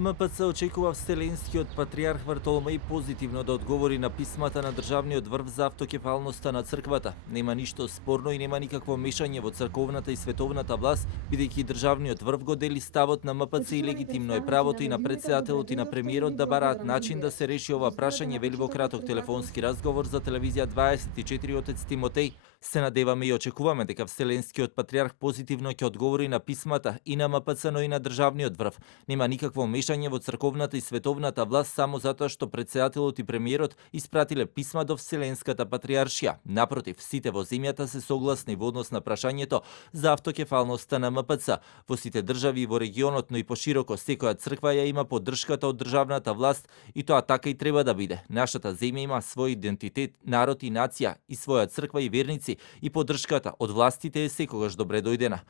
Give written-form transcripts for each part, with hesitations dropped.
МПЦ очекува Вселенскиот патриарх Вартоломеј позитивно да одговори на писмата на државниот врв за автокефалноста на црквата. Нема ништо спорно и нема никакво мешање во црковната и световната власт, бидејќи државниот врв го дели ставот на МПЦ и легитимно е правото и на претседателот и на премиерот да бараат начин да се реши ова прашање, вели во краток телефонски разговор за телевизија 24 отец Тимотеј. Се надеваме и очекуваме дека Вселенскиот патриарх позитивно ќе одговори на писмата и на МПЦ, но и на државниот врв. Нема никакво мешање во црковната и световната власт само затоа што претседателот и премиерот испратиле писма до Вселенската патриаршија. Напротив, сите во земјата се согласни во однос на прашањето за автокефалноста на МПЦ. Во сите држави и во регионот, но и пошироко, секоја црква ја има поддршката од државната власт и тоа така и треба да биде. Нашата земја има свој идентитет, народ и нација и своја црква и верници и поддршката од властите е секогаш добре дојдена.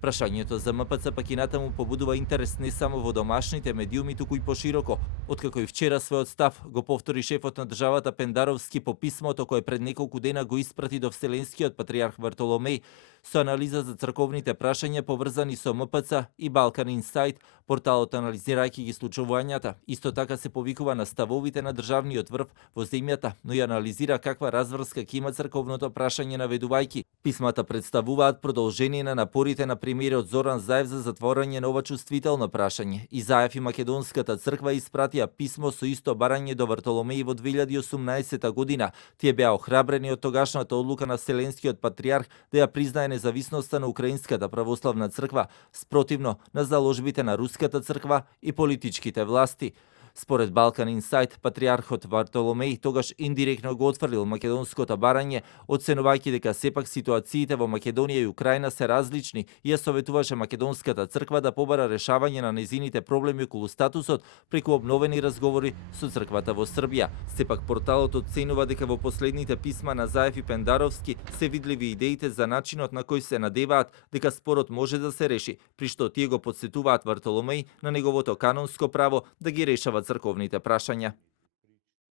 Прашањето за МПЦ пак и натаму побудува интерес не само во домашните медиуми, туку и пошироко. Откако и вчера својот став го повтори шефот на државата Пендаровски по писмото кое пред неколку дена го испрати до Вселенскиот патриарх Вартоломеј, со анализа за црковните прашања поврзани со МПЦ и Балкан Инсайт, порталот анализирајќи ги случувањата, исто така се повикува на ставовите на државниот врв во земјата, но и анализира каква разврска ќе има црковното прашање наведувајќи. Писмата представуваат продолжение на напорите на премиерот Зоран Заев за затворање на ова чувствително прашање. И Заев и Македонската црква испратија писмо со исто барање до Вартоломеј во 2018 година. Тие беа охрабрени од тогашната одлука на Вселенскиот патриарх да ја признае независноста на Украинската православна црква, спротивно на заложбите на Руската црква и политичките власти. Според Балкан Инсайт, патриархот Вартоломеј тогаш индиректно го отфрлил македонското барање, оценувајќи дека сепак ситуациите во Македонија и Украина се различни и ја советуваше Македонската црква да побара решавање на нејзините проблеми околу статусот преку обновени разговори со црквата во Србија. Сепак порталот оценува дека во последните писма на Заев и Пендаровски се видливи идеите за начинот на кој се надеваат дека спорот може да се реши, при што тие го подсетуваат Вартоломеј на неговото канонско право да ги решава црковните прашања.